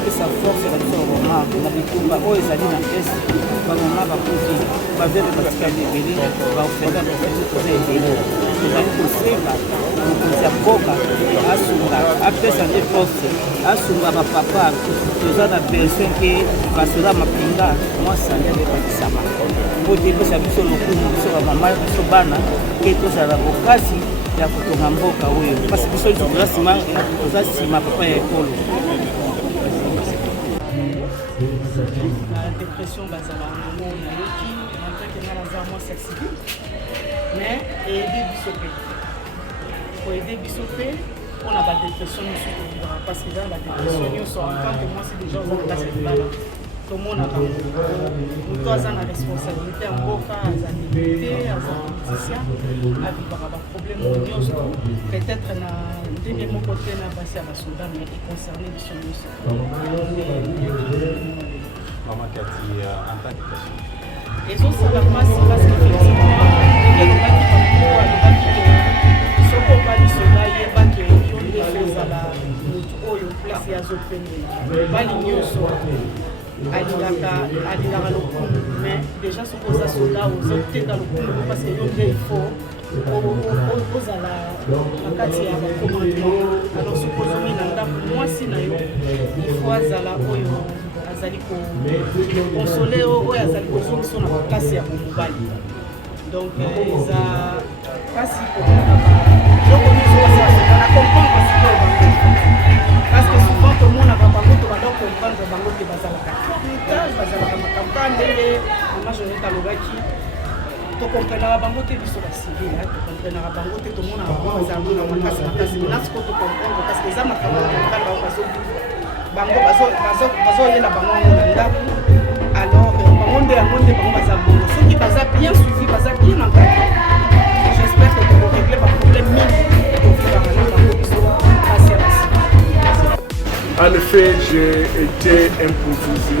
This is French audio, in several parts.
kopesa force na biso bamama na bitumba oyo ezali na est bamama bakufi bavere batikali ebele baofenda toza ebele tozali kosenga mokonzi ya mboka asunga apesa nde force asunga bapapa toza na besoin ke basela mapinga mwasani ebebakisama mpo te epesa biso lokumu biso bamama biso bana ke tozala bokasi ya kotonga mboka oyo parce biso toza nsima papa ya ekolo la dépression bazala nango nayoki malgré ke nga naza mwa sexibi mais eyede biso mpe koyede biso mpe mpona badépression nyonso tobibaka parce que eza na badépression nyonso en tant que mwasi déjà oza na place ya libala tomonaka moto aza na responsabilité ya mboka aza député aza politicien abibaka baproblème nyonso peut-être na ndenge moko te na basi ya basoda mais econcerne biso nyonso Maman Cathy, en tant que personne. ezosala mpasi parce effectivement ndenge elobaki bango alobaki ke soko obali soda yebaki yo nde ozala motu oyo place ya azopemela mobali nyonso alingaka lokumu mais déjà soki oza soda ozoteka lokumu parce que yo nde ifo ozala na kati ya bacommandement alors soki ozomi na ndako mwasi na yo ifo azala oyo azali konsole oyo azali kozongiso na baplace ya bomobali donc eza mpasi eloko nyonso na comprendre sikoyo bango parce que souvent tomonaka bango tobanda comprendre bango te bazalaka héritage bazalaka makambo kaka ndenge mama jonete alobaki tokomprenaka bango te biso bacivile tokomprenaka bango te tomonaka bango bazalaka na makasi makasi mina sikoyo tokomprendre parce que eza makambo ya mobali bango bango bazoyela bango ngo na ndako alors bango nde yango nde bango baza bongo soki baza bien suivi baza bien encadré j'espère que tokoregle baproblème mingi tofibaka na bango biso kasi ya basi. En effet, j'ai été improvisé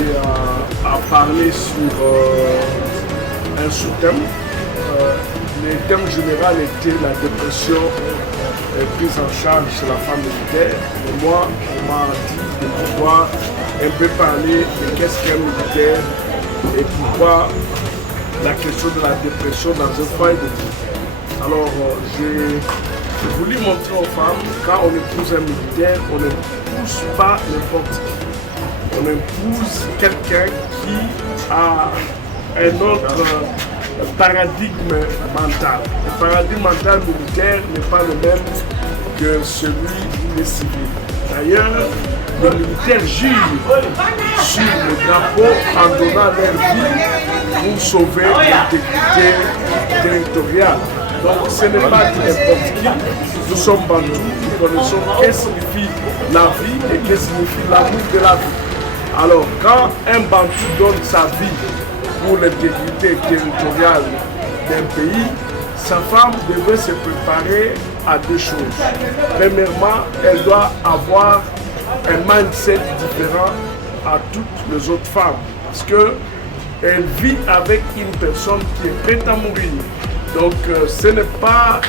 à parler sur un sous-thème. Le thème général était la dépression prise en charge chez la femme militaire. Et moi, on m'a dit de pouvoir un peu parler de qu'est-ce qu'un militaire et pourquoi la question de la dépression dans un foyer de vie. Alors, j'ai voulu montrer aux femmes, quand on épouse un militaire, on n'épouse pas n'importe qui. On épouse quelqu'un qui a un autre paradigme mental. Le paradigme mental militaire n'est pas le même que celui des civils. D'ailleurs, les militaires jurent sur le drapeau en donnant leur vie pour sauver l'intégrité territoriale. Donc ce n'est pas n'importe qui. Nous sommes bantous, nous connaissons qu'est-ce que signifie la vie et qu'est-ce que signifie l'amour de la vie. Alors quand un bantou donne sa vie pour l'intégrité territoriale d'un pays, sa femme devait se préparer à deux choses. Premièrement, elle doit avoir un mindset différent à toutes les autres femmes parce qu'elle vit avec une personne qui est prête à mourir. Donc ce n'est pas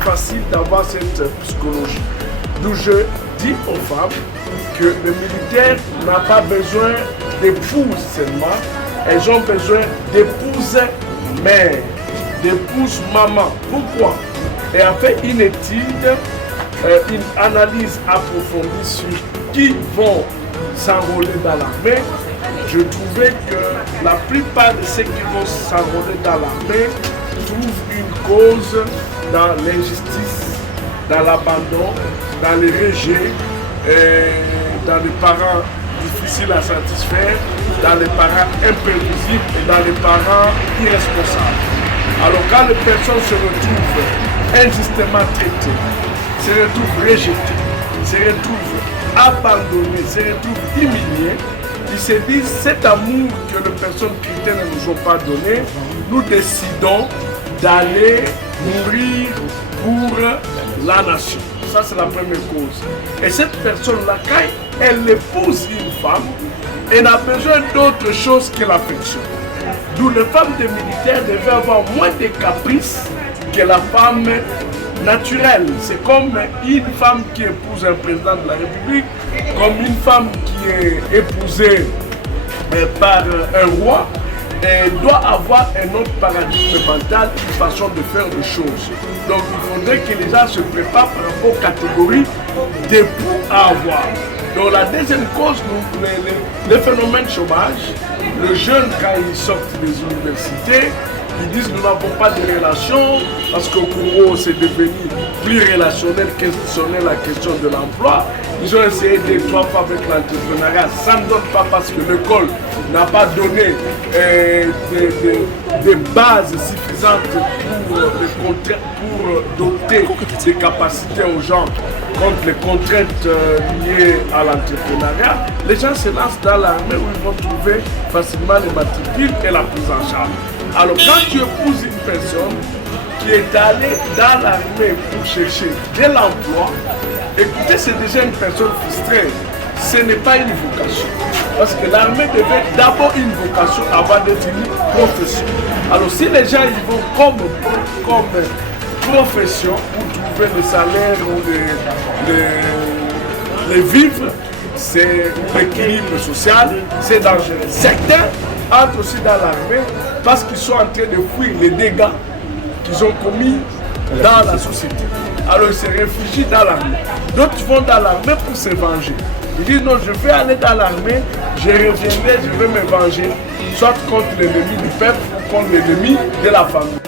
facile d'avoir cette psychologie. D'où je dis aux femmes que le militaire n'a pas besoin d'épouse seulement, elles ont besoin d'épouse mère, d'épouse maman. Pourquoi? Et a fait une étude, une analyse approfondie sur qui vont s'enrôler dans l'armée. Je trouvais que la plupart de ceux qui vont s'enrôler dans l'armée trouvent une cause dans l'injustice, dans l'abandon, dans les rejets, dans les parents difficiles à satisfaire, dans les parents imprévisibles et dans les parents irresponsables. Alors quand les personnes se retrouvent injustement traitées, se retrouvent rejetées, se retrouvent abandonnées, se retrouvent humiliées, ils se disent cet amour que les personnes chrétiennes ne nous ont pas donné, nous décidons d'aller mourir pour la nation. Ça c'est la première cause. Et cette personne-là, quand elle épouse une femme, elle a besoin d'autre chose que l'affection. D'où les femmes des militaires devaient avoir moins de caprices que la femme naturelle. C'est comme une femme qui épouse un président de la République, comme une femme qui est épousée par un roi, elle doit avoir un autre paradigme mental, une façon de faire les choses. Donc il faudrait que les gens se préparent par rapport aux catégories d'époux à avoir. Donc la deuxième cause, le phénomène chômage, le jeune quand ils sortent des universités, ils disent nous n'avons pas de relation parce qu'au Congo c'est devenu plus relationnel, questionner la question de l'emploi. Ils ont essayé deux, trois fois avec l'entrepreneuriat, ça ne donne pas parce que l'école n'a pas donné des bases suffisantes pour doter des capacités aux gens contre les contraintes liées à l'entrepreneuriat. Les gens se lancent dans l'armée où ils vont trouver facilement les matricules et la prise en charge. Alors quand tu épouses une personne qui est allée dans l'armée pour chercher de l'emploi, écoutez, c'est déjà une personne frustrée. Ce n'est pas une vocation. Parce que l'armée devait d'abord une vocation avant d'être une profession. Alors si les gens ils vont comme profession pour trouver le salaire ou les vivres, c'est l'équilibre social, c'est dangereux. Certains entrent aussi dans l'armée parce qu'ils sont en train de fuir les dégâts qu'ils ont commis dans la société. Alors ils se réfugient dans l'armée. D'autres vont dans l'armée pour se venger. Ils disent non, je vais aller dans l'armée, je reviendrai, je vais me venger, soit contre l'ennemi du peuple ou contre l'ennemi de la famille.